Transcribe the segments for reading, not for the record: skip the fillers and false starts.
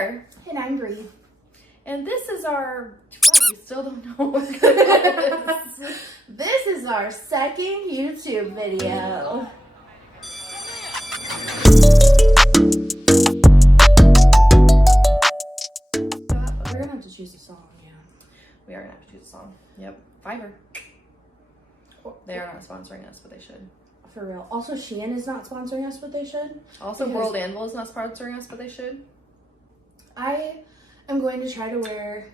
Kaer. And I'm Bree. And this is our... we still don't know what it is. This is our second YouTube video. We're gonna have to choose a song, yeah. We are gonna have to choose a song. Yep. Fiverr. They are not sponsoring us, but they should. For real. Also, Shein is not sponsoring us, but they should. Also, World Anvil is not sponsoring us, but they should. I am going to try to wear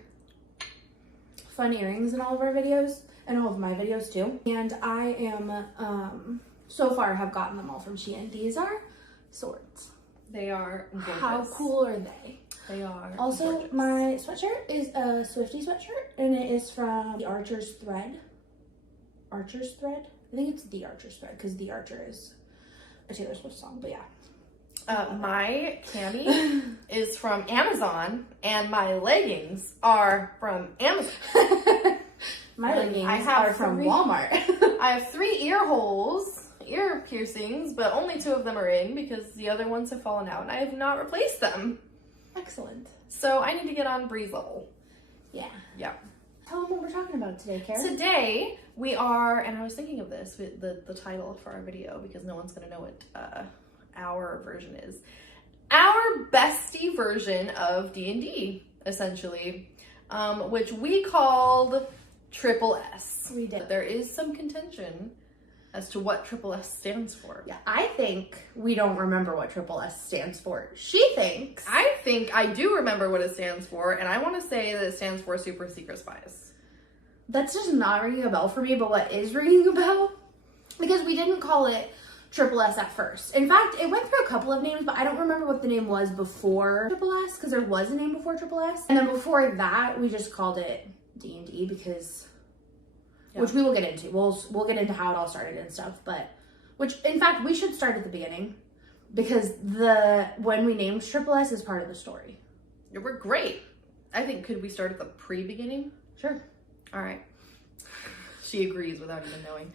fun earrings in all of our videos, and all of my videos too. And I am, so far have gotten them all from Shein. These are swords. They are gorgeous. How cool are they? They are Also, gorgeous. my sweatshirt is a Swiftie sweatshirt, and it is from the Archer's Thread. Archer's Thread? I think it's the Archer's Thread, because the Archer is a Taylor Swift song, but yeah. My cami is from Amazon, and my leggings are from Amazon. My leggings are from Walmart. I have 3 ear holes, ear piercings, but only 2 of them are in because the other ones have fallen out, and I have not replaced them. Excellent. So I need to get on Bree's level. Yeah. Yeah. Tell them what we're talking about today, Kaer. Today, we are, and I was thinking of this, with the title for our video, because no one's going to know what our version is. Our bestie version of D&D, essentially, which we called Triple S. We did. There is some contention as to what Triple S stands for. Yeah, I think we don't remember what Triple S stands for. She thinks. I think I do remember what it stands for, and I want to say that it stands for Super Secret Spies. That's just not ringing a bell for me, but what is ringing a bell? Because we didn't call it Triple S at first. In fact, it went through a couple of names, but I don't remember what the name was before Triple S, because there was a name before Triple S. And then before that, we just called it D&D because, which we will get into. We'll get into how it all started and stuff, but, which, in fact, we should start at the beginning, because when we named Triple S is part of the story. We're great. I think, could we start at the pre-beginning? Sure. All right. She agrees without even knowing.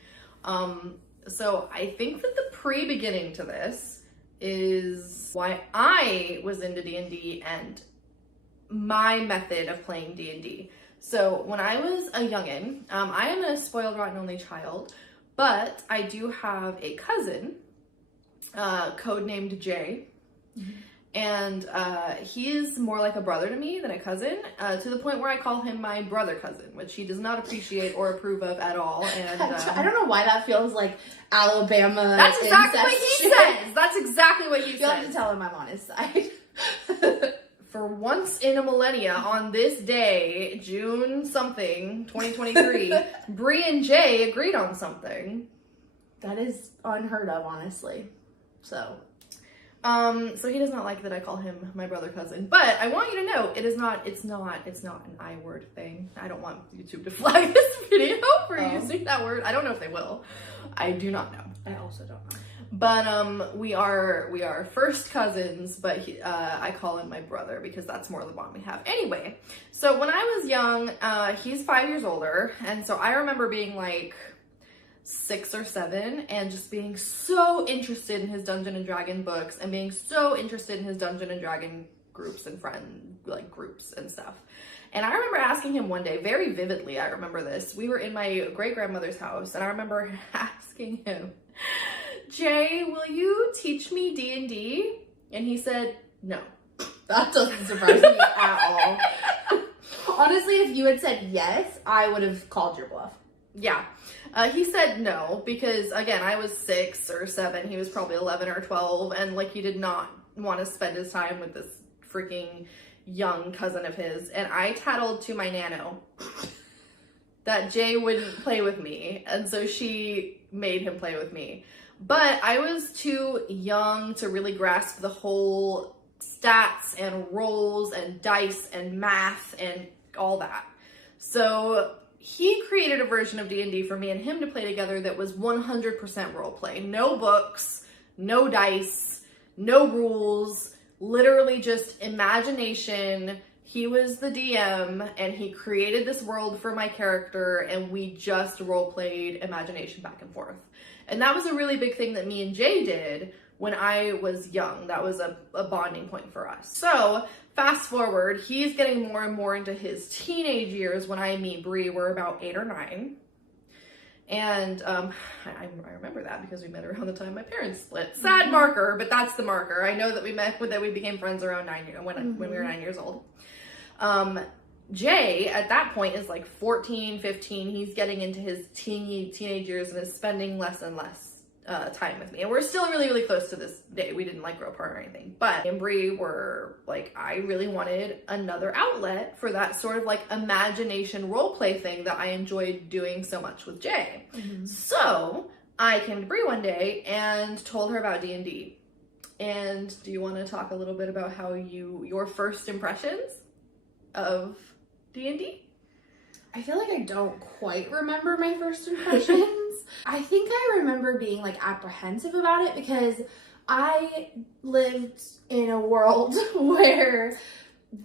So I think that the pre-beginning to this is why I was into D&D and my method of playing D&D. So when I was a youngin', I am a spoiled, rotten only child, but I do have a cousin, codenamed Jay. Mm-hmm. And he is more like a brother to me than a cousin, to the point where I call him my brother cousin, which he does not appreciate or approve of at all. And I don't know why that feels like Alabama. That's exactly what he says. That's exactly what he says. You'll have to tell him I'm on his side. For once in a millennia, on this day, June something, 2023, Bree and Jay agreed on something. That is unheard of, honestly. So he does not like that I call him my brother cousin, but I want you to know it's not an I word thing. I don't want YouTube to flag this video for using that word. I don't know if they will. I do not know. I also don't know. But we are first cousins, but I call him my brother because that's more the bond we have. Anyway, so when I was young, he's 5 years older, and so I remember being like 6 or 7 and just being so interested in his Dungeon and Dragon books and being so interested in his Dungeon and Dragon groups and groups and stuff. And I remember asking him one day, very vividly, I remember this. We were in my great-grandmother's house, and I remember asking him, Jay, will you teach me D&D? And he said, no. That doesn't surprise me at all. Honestly, if you had said yes, I would have called your bluff. Yeah. He said no, because again, I was 6 or 7. He was probably 11 or 12. And like, he did not want to spend his time with this freaking young cousin of his. And I tattled to my nano that Jay wouldn't play with me. And so she made him play with me. But I was too young to really grasp the whole stats and rolls and dice and math and all that. So he created a version of D&D for me and him to play together that was 100% roleplay. No books, no dice, no rules, literally just imagination. He was the DM and he created this world for my character and we just roleplayed imagination back and forth. And that was a really big thing that me and Jay did when I was young. That was a bonding point for us. So fast forward, he's getting more and more into his teenage years. When I meet Brie, we're about 8 or 9. And I remember that because we met around the time my parents split. Sad marker, but that's the marker. I know that we became friends around 9 years, when we were 9 years old. Jay at that point is like 14, 15. He's getting into his teenage years and is spending less and less time with me. And we're still really, really close to this day. We didn't like grow apart or anything. But me and Brie were like, I really wanted another outlet for that sort of like imagination role play thing that I enjoyed doing so much with Jay. So I came to Brie one day and told her about D&D. And do you want to talk a little bit about how your first impressions of D&D? I feel like I don't quite remember my first impressions. I think I remember being like apprehensive about it because I lived in a world where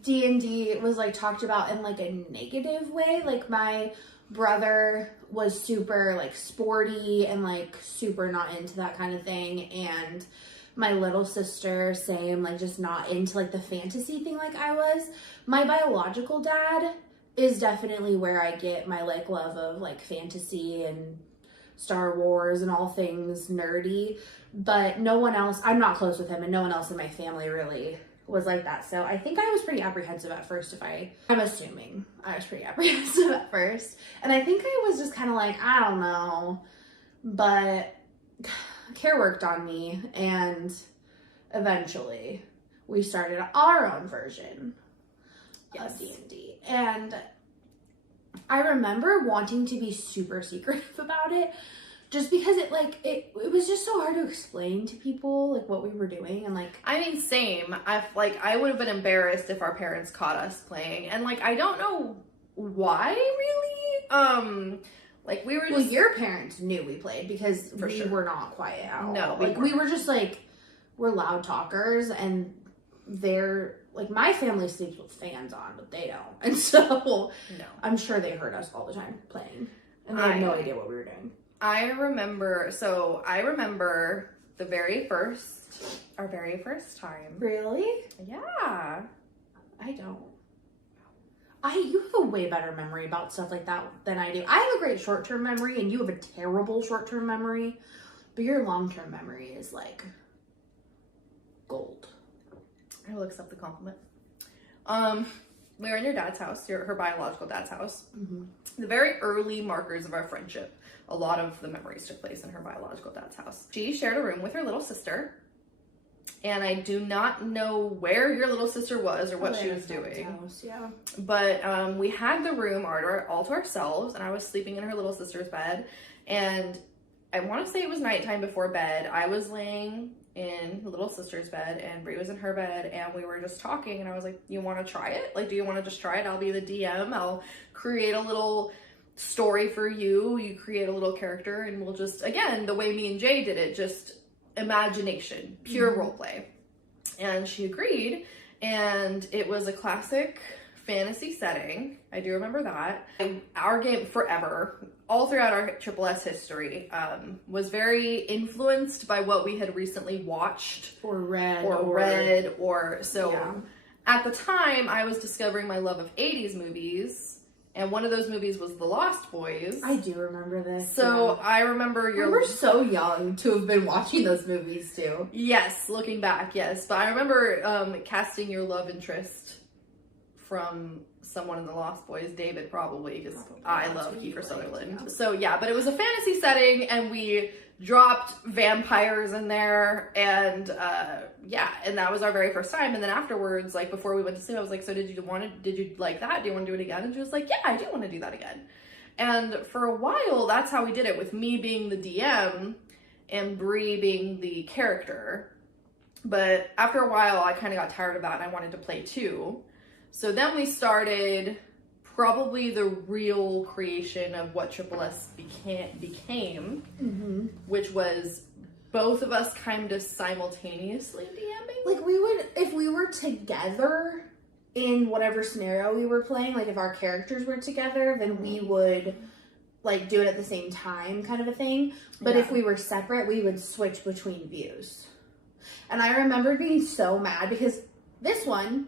D&D was like talked about in like a negative way. Like my brother was super like sporty and like super not into that kind of thing, and my little sister, same, like just not into like the fantasy thing like I was. My biological dad is definitely where I get my like love of like fantasy and Star Wars and all things nerdy, but no one else, I'm not close with him, and no one else in my family really was like that. So I think I was pretty apprehensive at first. I'm assuming I was pretty apprehensive at first, and I think I was just kind of like, I don't know, but Kaer worked on me, and eventually we started our own version of D&D. And I remember wanting to be super secretive about it just because it was just so hard to explain to people like what we were doing. And like, I mean, same. I would have been embarrassed if our parents caught us playing, and like I don't know why really. Like we were just, well, your parents knew we played because we were not quiet at all. No, like we were just like, we're loud talkers, and they're like, my family sleeps with fans on, but they don't. And so no, I'm sure they heard us all the time playing, and they had no idea what we were doing. I remember our very first time. Really? Yeah. I don't. You have a way better memory about stuff like that than I do. I have a great short-term memory, and you have a terrible short-term memory, but your long-term memory is like gold. I will accept the compliment. We were in your dad's house, her biological dad's house. The very early markers of our friendship, a lot of the memories took place in her biological dad's house. She shared a room with her little sister, and I do not know where your little sister was or what she was doing. House, yeah. But we had the room all to ourselves, and I was sleeping in her little sister's bed, and I want to say it was nighttime before bed. I was laying in little sister's bed, and Brie was in her bed, and we were just talking, and I was like, you want to try it? Like, do you want to just try it? I'll be the DM. I'll create a little story for you. You create a little character, and we'll just, again, the way me and Jay did it, just imagination, pure role play. And she agreed, and it was a classic fantasy setting. I do remember that. Our game forever, all throughout our Triple S history, was very influenced by what we had recently watched or read. Yeah. At the time, I was discovering my love of 80s movies, and one of those movies was The Lost Boys. I do remember this. So yeah. I remember we're so young to have been watching those movies too. Yes, looking back, yes. But I remember casting your love interest from someone in The Lost Boys, David probably, because I love Kiefer Sutherland. Yeah. So yeah, but it was a fantasy setting, and we dropped vampires in there, and yeah, and that was our very first time. And then afterwards, like before we went to sleep, I was like, so did you like that? Do you want to do it again? And she was like, yeah, I do want to do that again. And for a while, that's how we did it, with me being the DM and Brie being the character. But after a while, I kind of got tired of that, and I wanted to play too. So then we started probably the real creation of what Triple S became, which was both of us kind of simultaneously DMing. Like if we were together in whatever scenario we were playing, like if our characters were together, then we would like do it at the same time, kind of a thing. But if we were separate, we would switch between views. And I remember being so mad because this one,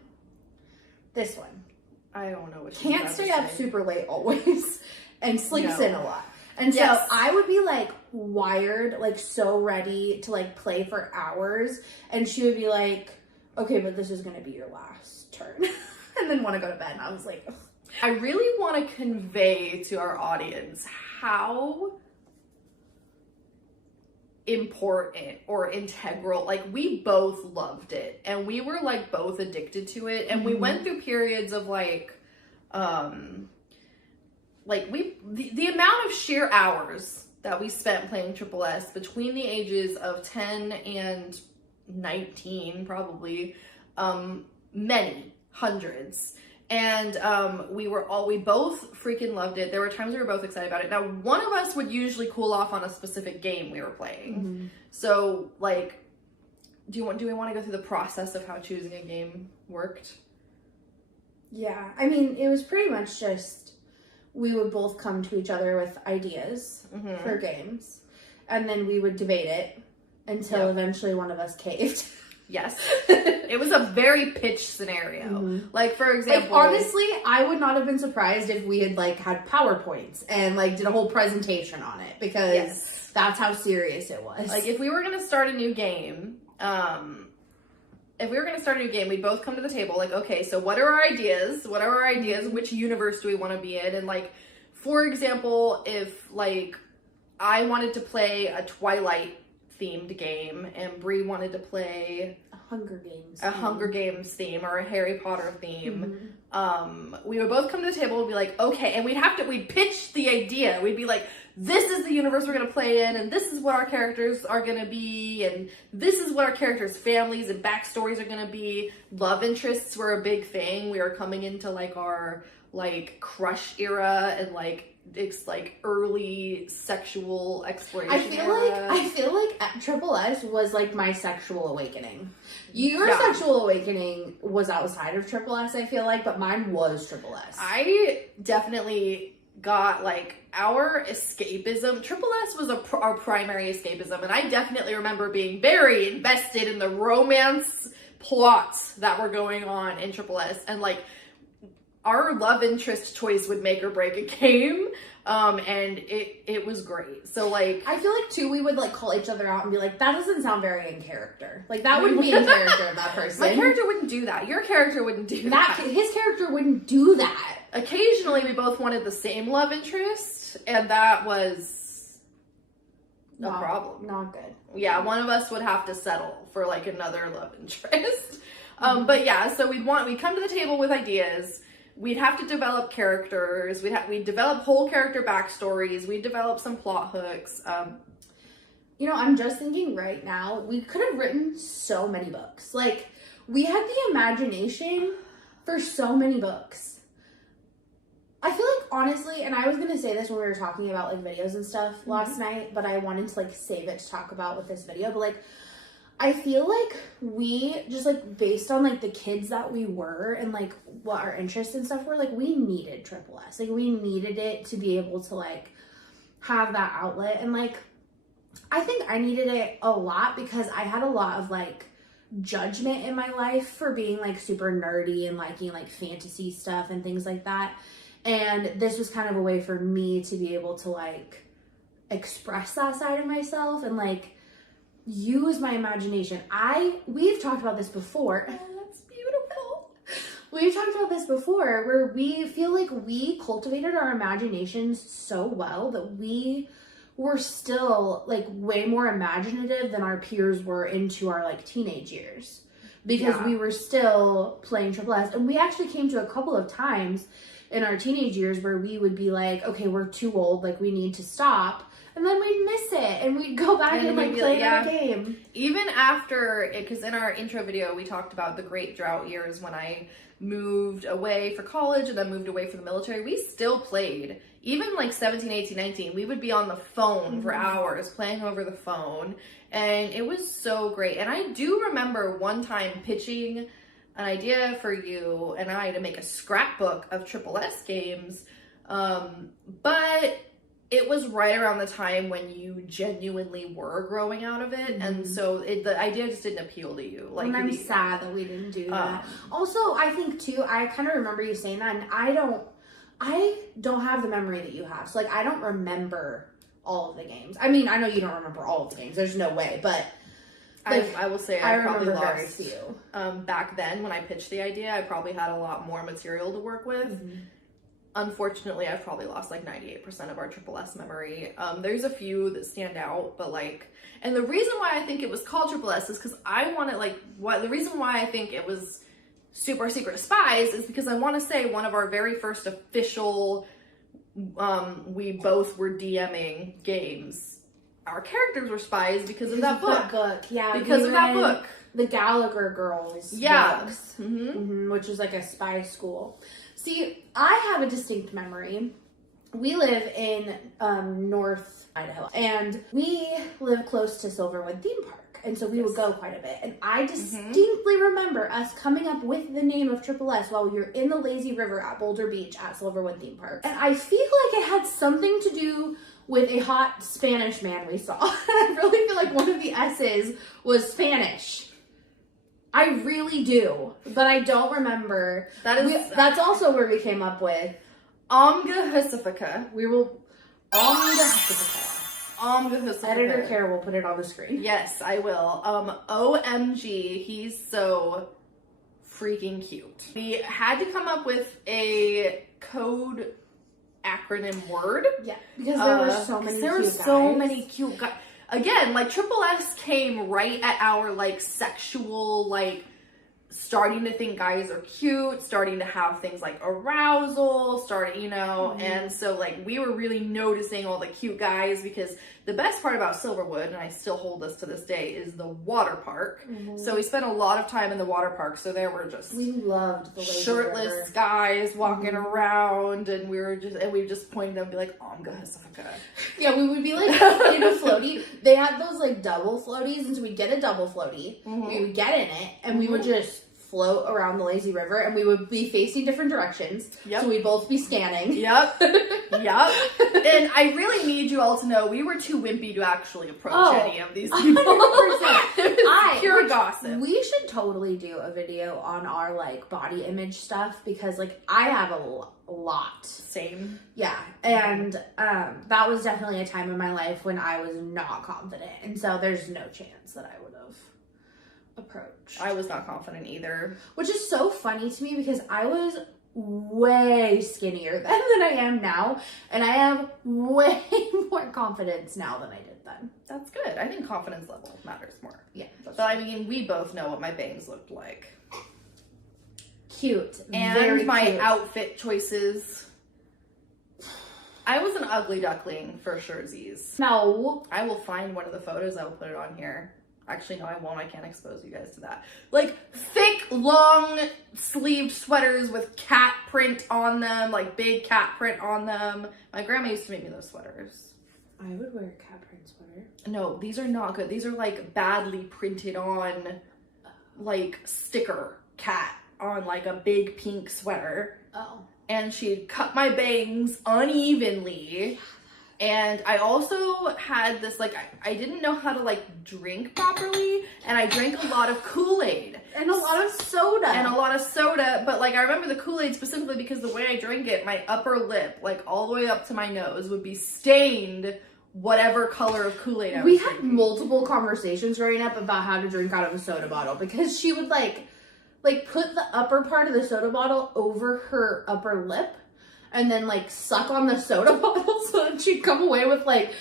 I don't know what can't stay up super late always and sleeps in a lot. And so Yes. I would be like wired, like so ready to like play for hours. And she would be like, okay, but this is going to be your last turn. And then want to go to bed. And I was like, ugh. I really want to convey to our audience how important or integral, like we both loved it and we were like both addicted to it, and we went through periods of like the amount of sheer hours that we spent playing Triple S between the ages of 10 and 19 probably, many hundreds. And we both freaking loved it. There were times we were both excited about it. Now, one of us would usually cool off on a specific game we were playing. So, like, do we want to go through the process of how choosing a game worked? Yeah, I mean, it was pretty much just we would both come to each other with ideas for games, and then we would debate it until eventually one of us caved. Yes. It was a very pitched scenario. Like, for example... Like, honestly, I would not have been surprised if we had, like, had PowerPoints and, like, did a whole presentation on it, because that's how serious it was. Like, if we were going to start a new game, we'd both come to the table, like, okay, so what are our ideas? What are our ideas? Which universe do we want to be in? And, like, for example, if, like, I wanted to play a Twilight themed game and Brie wanted to play a Hunger Games theme or a Harry Potter theme, we would both come to the table and be like, okay, and we'd pitch the idea. We'd be like, this is the universe we're going to play in, and this is what our characters are going to be, and this is what our characters' families and backstories are going to be. Love interests were a big thing. We were coming into like our like crush era and like it's like early sexual exploration. I feel like Triple S was like my sexual awakening. Your sexual awakening was outside of Triple S, I feel like, but mine was Triple S. I definitely got like our escapism. Triple S was our primary escapism, and I definitely remember being very invested in the romance plots that were going on in Triple S, and like our love interest choice would make or break a game, and it was great. So like, I feel like too, we would like call each other out and be like, that doesn't sound very in character. Like that wouldn't be in character of that person. My character wouldn't do that. Your character wouldn't do that. His character wouldn't do that. Occasionally, we both wanted the same love interest, and that was a problem. Not good. Yeah, one of us would have to settle for like another love interest. But yeah, so we'd come to the table with ideas. We'd have to develop characters. We'd develop whole character backstories. We'd develop some plot hooks. You know, I'm just thinking right now, we could have written so many books. Like, we had the imagination for so many books. I feel like, honestly, and I was going to say this when we were talking about, like, videos and stuff last night, but I wanted to, like, save it to talk about with this video. But, like, I feel like we just, like, based on, like, the kids that we were and, like, what our interests and stuff were, like, we needed Triple S. Like, we needed it to be able to, like, have that outlet. And, like, I think I needed it a lot because I had a lot of, like, judgment in my life for being, like, super nerdy and liking, like, fantasy stuff and things like that. And this was kind of a way for me to be able to, like, express that side of myself and, like, use my imagination. We've talked about this before. Oh, that's beautiful. We've talked about this before where we feel like we cultivated our imaginations so well that we were still like way more imaginative than our peers were into our like teenage years because we were still playing Triple S. And we actually came to a couple of times in our teenage years where we would be like, okay, we're too old, like we need to stop. And then we'd miss it, and we'd go back and like play another game. Even after, because in our intro video, we talked about the great drought years when I moved away for college and then moved away for the military. We still played. Even like 17, 18, 19, we would be on the phone for hours, playing over the phone. And it was so great. And I do remember one time pitching an idea for you and I to make a scrapbook of Triple S games. But it was right around the time when you genuinely were growing out of it, and so the idea just didn't appeal to you. Like, and I'm sad that we didn't do that. Also, I think too, I kind of remember you saying that, and I don't have the memory that you have. So like, I don't remember all of the games. I mean, I know you don't remember all of the games. There's no way, but like, I will say I probably remember lost. very few. Back then, when I pitched the idea, I probably had a lot more material to work with. Unfortunately, I've probably lost like 98% of our Triple S memory. There's a few that stand out, but like, and the reason why I think it was called Triple S is because I want to the reason why I think it was Super Secret Spies is because I want to say one of our very first official, we both were DMing games. Our characters were spies because of that book. Yeah. Because of that book. The Gallagher Girls. Yeah. Books, which was like a spy school. See, I have a distinct memory. We live in North Idaho, and we live close to Silverwood Theme Park, and so we would go quite a bit. And I distinctly remember us coming up with the name of Triple S while we were in the lazy river at Boulder Beach at Silverwood Theme Park. And I feel like it had something to do with a hot Spanish man we saw. I really feel like one of the S's was Spanish. I really do, but I don't remember. That's also where we came up with Omga Pacifica. We will Omga Pacifica. Editor Kaer will put it on the screen. Yes, I will. OMG, he's so freaking cute. We had to come up with a code acronym word. Yeah, because there were so many. There were so many cute guys. Again, like Triple S came right at our like sexual, like starting to think guys are cute, starting to have things like arousal, and so like we were really noticing all the cute guys, because the best part about Silverwood, and I still hold this to this day, is the water park. So we spent a lot of time in the water park, so there were just we loved the shirtless guys walking around, and we just pointed them and be like, Omga Pacifica. Yeah, we would be like in a floaty. They had those like double floaties, and so we'd get a double floaty. We would get in it, and we would just float around the lazy river, and we would be facing different directions. So we'd both be scanning. Yep. And I really need you all to know we were too wimpy to actually approach any of these people. 100%. Pure gossip. We should totally do a video on our like body image stuff, because like I have a lot. Same. Yeah. And that was definitely a time in my life when I was not confident, and so there's no chance that I would have approached. I was not confident either. Which is so funny to me, because I was way skinnier then than I am now, and I have way more confidence now than I did then. That's good. I think confidence level matters more. Yeah. But I mean, we both know what my bangs looked like. Cute. And very my cute outfit choices. I was an ugly duckling for surezies. No. I will find one of the photos. I will put it on here. Actually, no, I won't. I can't expose you guys to that. Like, thick, long-sleeved sweaters with cat print on them, like big cat print on them. My grandma used to make me those sweaters. I would wear a cat print sweater. No, these are not good. These are, like, badly printed on, like, sticker cat on, like, a big pink sweater. Oh. And she'd cut my bangs unevenly. And I also had this, like, I didn't know how to, like, drink properly, and I drank a lot of Kool-Aid. And a lot of soda. But, like, I remember the Kool-Aid specifically because the way I drank it, my upper lip, like, all the way up to my nose would be stained whatever color of Kool-Aid I was drinking. We had drinking. multiple conversations growing up about how to drink out of a soda bottle, because she would, like put the upper part of the soda bottle over her upper lip, and then, like, suck on the soda bottle, so that she'd come away with, like,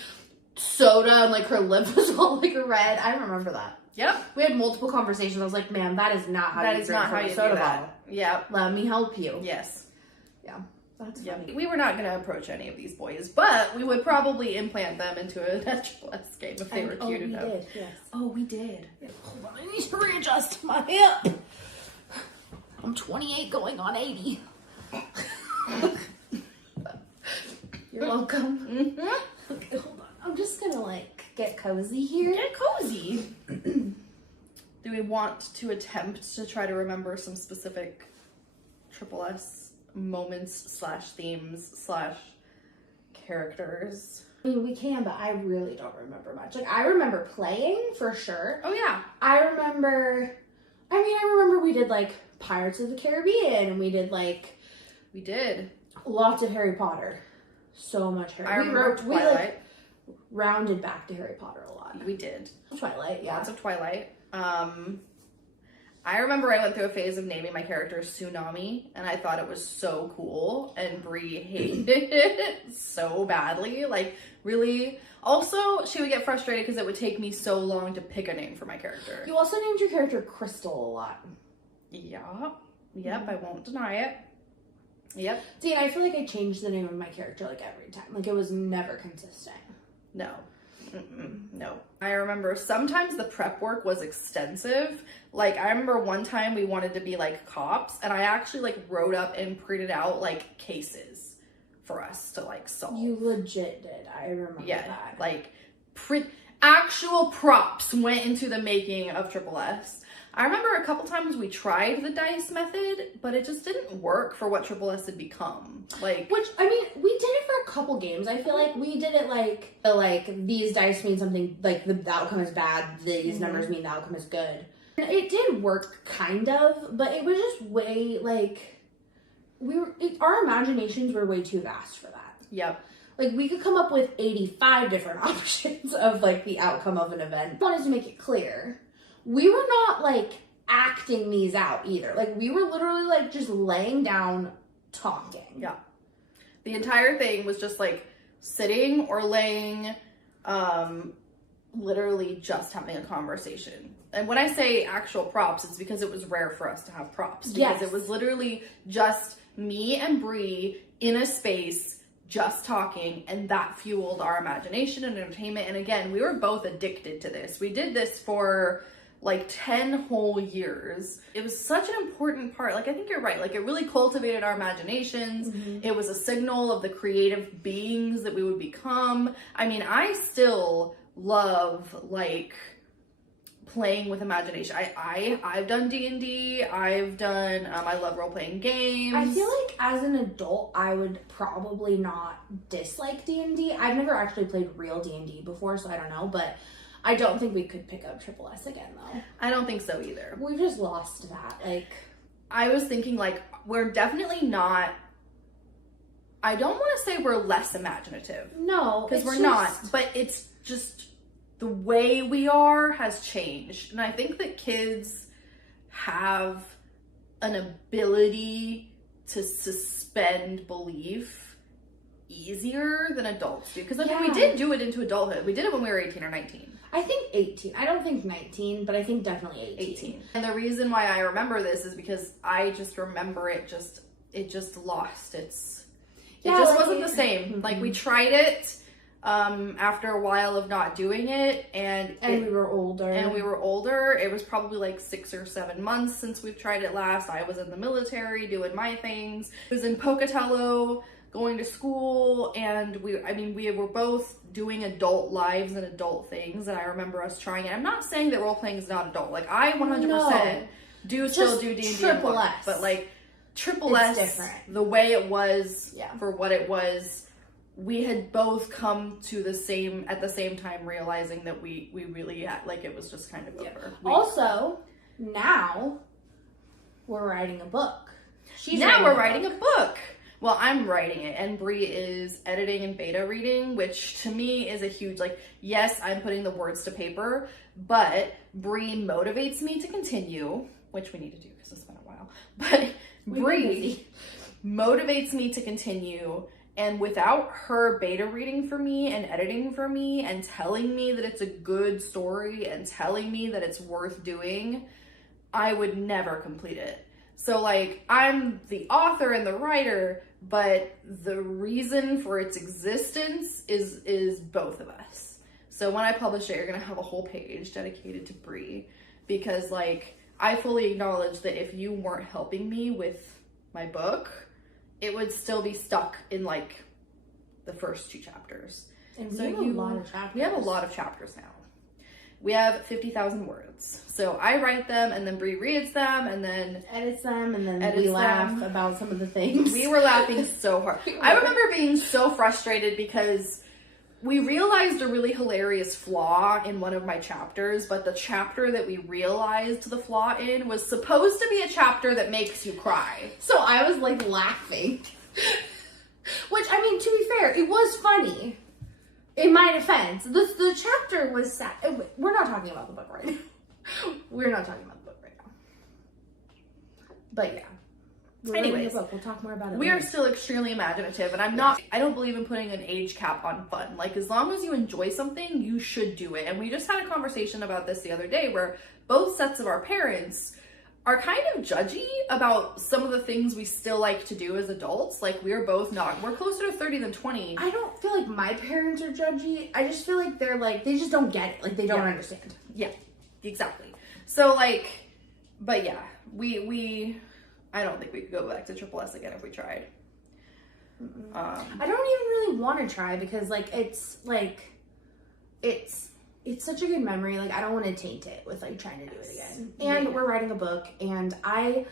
soda, and, like, her lip was all, like, red. I remember that. Yep. We had multiple conversations. I was like, ma'am, that is not how you drink from a soda bottle. Yep. Let me help you. Yes. Yeah. That's funny. We were not going to approach any of these boys, but we would probably implant them into a Triple S game if they were cute enough. We did, yes. Oh, we did. Hold on, I need to readjust my hip. I'm 28 going on 80. You're welcome. Okay, hold on. I'm just gonna, like, get cozy here. Get cozy. Do we want to attempt to try to remember some specific Triple S moments / themes / characters. I mean, we can, but I really don't remember much. Like, I remember playing, for sure. Oh, yeah. I remember we did, like, Pirates of the Caribbean, and we did, like... We did. Lots of Harry Potter. So much Harry Potter. I remember Twilight. We, like, rounded back to Harry Potter a lot. We did. Twilight, yeah. Lots of Twilight. I remember I went through a phase of naming my character Tsunami, and I thought it was so cool, and Brie hated it so badly. Like, really. Also, she would get frustrated because it would take me so long to pick a name for my character. You also named your character Crystal a lot. Yeah. Yep, I won't deny it. Yep. See, and I feel like I changed the name of my character, like, every time. Like, it was never consistent. No. No. I remember sometimes the prep work was extensive. Like, I remember one time we wanted to be, like, cops, and I actually, like, wrote up and printed out, like, cases for us to, like, solve. You legit did. I remember that. Like, actual props went into the making of Triple S. I remember a couple times we tried the dice method, but it just didn't work for what Triple S had become. Like, which, I mean, we did it for a couple games. I feel like we did it like these dice mean something, like the outcome is bad, these numbers mean the outcome is good. And it did work, kind of, but it was just way, like, our imaginations were way too vast for that. Yep. Like, we could come up with 85 different options of, like, the outcome of an event. I wanted to make it clear. We were not, like, acting these out either. Like, we were literally, like, just laying down, talking. Yeah. The entire thing was just, like, sitting or laying, literally just having a conversation. And when I say actual props, it's because it was rare for us to have props. Because it was literally just me and Brie in a space just talking, and that fueled our imagination and entertainment. And again, we were both addicted to this. We did this for like 10 whole years. It was such an important part. Like, I think you're right. Like, it really cultivated our imaginations. It was a signal of the creative beings that we would become. I mean, I still love, like, playing with imagination. I've done D&D. I've done, I love role-playing games. I feel like as an adult, I would probably not dislike D&D. I've never actually played real D&D before, so I don't know, but I don't think we could pick up Triple S again, though. I don't think so either. We've just lost that. Like, I was thinking, like, we're definitely not, I don't want to say we're less imaginative. No, because we're not, but it's just the way we are has changed. And I think that kids have an ability to suspend belief easier than adults do. Because I mean, we did do it into adulthood. We did it when we were 18 or 19. I think 18. I don't think 19, but I think definitely 18. And the reason why I remember this is because I just remember it just lost its... It just wasn't the same. Like, we tried it after a while of not doing it, and we were older. It was probably like 6 or 7 months since we've tried it last. I was in the military doing my things. I was in Pocatello going to school, and we were both doing adult lives and adult things, and I remember us trying it. I'm not saying that role-playing is not adult. Like, I 100% still do D&D, Triple S. but like Triple S, different. The way it was, for what it was, we had both come to at the same time realizing that we really had, like, it was just kind of over. Also, now we're writing a book. We're writing a book. Well, I'm writing it, and Brie is editing and beta reading, which to me is a huge, like, yes, I'm putting the words to paper, but Brie motivates me to continue, which we need to do because it's been a while, but Brie motivates me to continue, and without her beta reading for me and editing for me and telling me that it's a good story and telling me that it's worth doing, I would never complete it. So, like, I'm the author and the writer, but the reason for its existence is both of us. So when I publish it, you're gonna have a whole page dedicated to Brie, because, like, I fully acknowledge that if you weren't helping me with my book, it would still be stuck in, like, the first 2 chapters. And so we have a lot of chapters. We have a lot of chapters now. we have 50,000 words. So I write them, and then Brie reads them, and then edits them, and then we laugh about some of the things. We were laughing so hard. I remember being so frustrated because we realized a really hilarious flaw in one of my chapters, but the chapter that we realized the flaw in was supposed to be a chapter that makes you cry. So I was like laughing. Which, I mean, to be fair, it was funny. In my defense, the chapter was sad. We're not talking about the book right now. We're not talking about the book right now. But yeah. Anyways, we'll talk more about it. We are still extremely imaginative, and I don't believe in putting an age cap on fun. Like, as long as you enjoy something, you should do it. And we just had a conversation about this the other day where both sets of our parents are kind of judgy about some of the things we still like to do as adults. Like, we're closer to 30 than 20. I don't feel like my parents are judgy. I just feel like they're like, they just don't get it. Like, they don't understand. Yeah, exactly. So, like, but yeah, I don't think we could go back to Triple S again if we tried. I don't even really want to try because, like, it's such a good memory. Like, I don't want to taint it with, like, trying to do it again. And we're writing a book, and I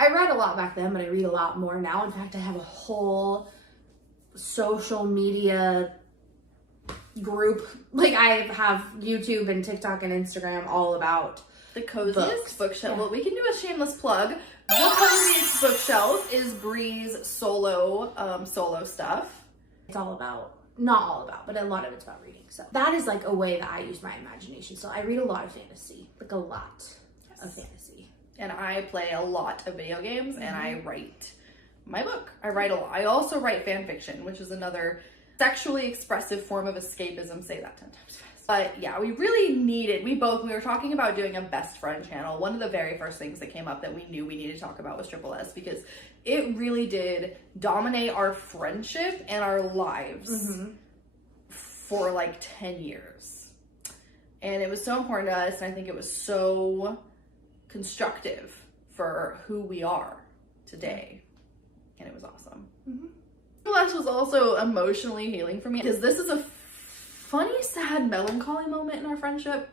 read a lot back then, but I read a lot more now. In fact, I have a whole social media group. Like, I have YouTube and TikTok and Instagram all about the coziest bookshelf. Yeah. Well, we can do a shameless plug. The coziest bookshelf is Bree's solo stuff. It's all about, not all about, but a lot of it's about reading. So that is like a way that I use my imagination. So I read a lot of fantasy, like a lot of fantasy. And I play a lot of video games, and I write my book. I write a lot. I also write fan fiction, which is another sexually expressive form of escapism. Say that 10 times fast. But yeah, we really needed, we were talking about doing a best friend channel. One of the very first things that came up that we knew we needed to talk about was Triple S, because it really did dominate our friendship and our lives for like 10 years. And it was so important to us, and I think it was so constructive for who we are today. And it was awesome. Triple S was also emotionally healing for me, because this is a funny, sad, melancholy moment in our friendship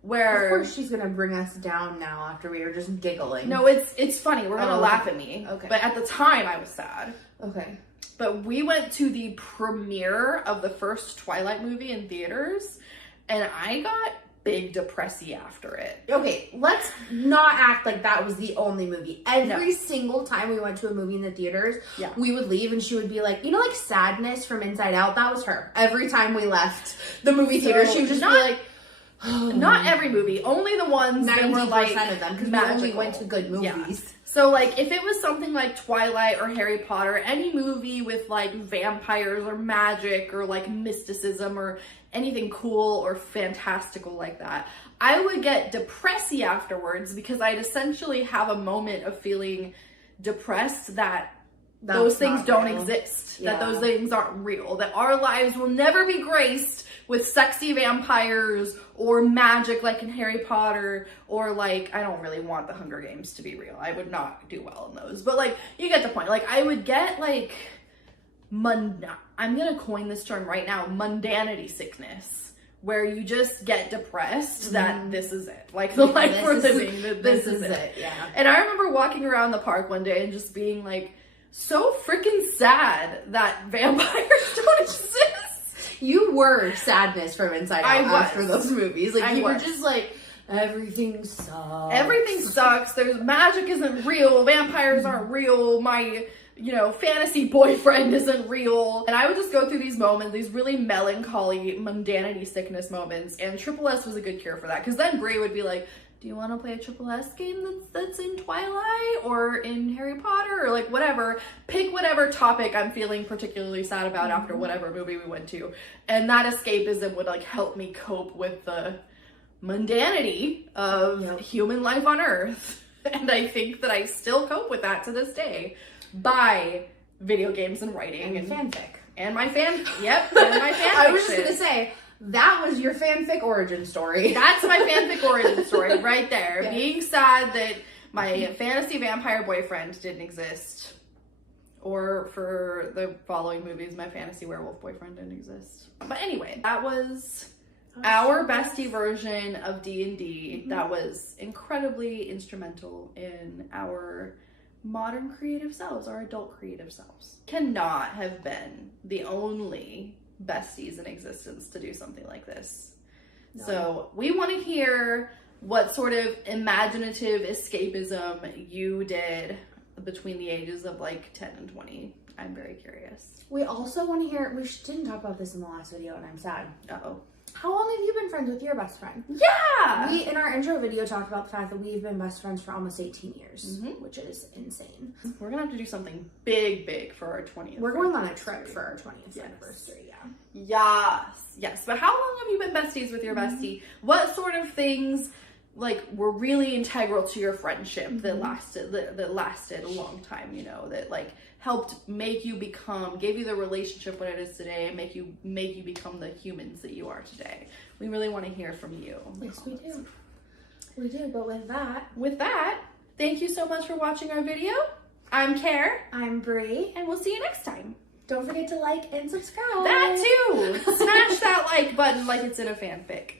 where... Of course she's gonna bring us down now after we were just giggling. No, it's funny. We're gonna laugh at me. Okay. But at the time, I was sad. Okay. But we went to the premiere of the first Twilight movie in theaters, and I got big depressy after it. Okay, let's not act like that was the only movie. Every single time we went to a movie in the theaters, we would leave and she would be like, you know, like Sadness from Inside Out? That was her. Every time we left the movie theater, she would just be like, not every movie, only the ones that were like of them, because we only went to good movies. Yeah. So like if it was something like Twilight or Harry Potter, any movie with like vampires or magic or like mysticism or anything cool or fantastical like that, I would get depressy afterwards, because I'd essentially have a moment of feeling depressed that those things don't exist, that those things aren't real, that our lives will never be graced with sexy vampires or magic like in Harry Potter, or like, I don't really want the Hunger Games to be real. I would not do well in those, but like, you get the point. Like, I would get like, I'm gonna coin this term right now, mundanity sickness, where you just get depressed that this is it. Like, the life we're living, this is it. Yeah. And I remember walking around the park one day and just being like, so freaking sad that vampires don't exist. You were Sadness from Inside Out after those movies. Like, you were just like, everything sucks. Everything sucks. There's magic isn't real. Vampires aren't real. My, fantasy boyfriend isn't real. And I would just go through these moments, these really melancholy mundanity sickness moments. And Triple S was a good cure for that. Because then Brea would be like, do you want to play a Triple S game that's in Twilight or in Harry Potter or like whatever? Pick whatever topic I'm feeling particularly sad about after whatever movie we went to. And that escapism would like help me cope with the mundanity of human life on Earth. And I think that I still cope with that to this day by video games and writing and fanfic. And my and my fanfic. I was just gonna say, that was your fanfic origin story. That's my fanfic origin story right there. Yes. Being sad that my fantasy vampire boyfriend didn't exist. Or for the following movies, my fantasy werewolf boyfriend didn't exist. But anyway, that was our bestie version of D&D that was incredibly instrumental in our modern creative selves, our adult creative selves, cannot have been the only besties in existence to do something like this. No. So we want to hear what sort of imaginative escapism you did between the ages of like 10 and 20. I'm very curious. We also want to hear, didn't talk about this in the last video and I'm sad. Uh-oh. How long have you been friends with your best friend? Yeah! We, in our intro video, talked about the fact that we've been best friends for almost 18 years, which is insane. We're going to have to do something big for our 20th. We're going on a trip for our 20th anniversary, yeah. Yes. But how long have you been besties with your bestie? What sort of things like were really integral to your friendship that lasted a long time, you know, that like helped make you become, gave you the relationship what it is today, and make you become the humans that you are today. We really want to hear from you. Yes, we do. We do, but with that, thank you so much for watching our video. I'm Kaer. I'm Brea. And we'll see you next time. Don't forget to like and subscribe. That too. Smash that like button like it's in a fanfic.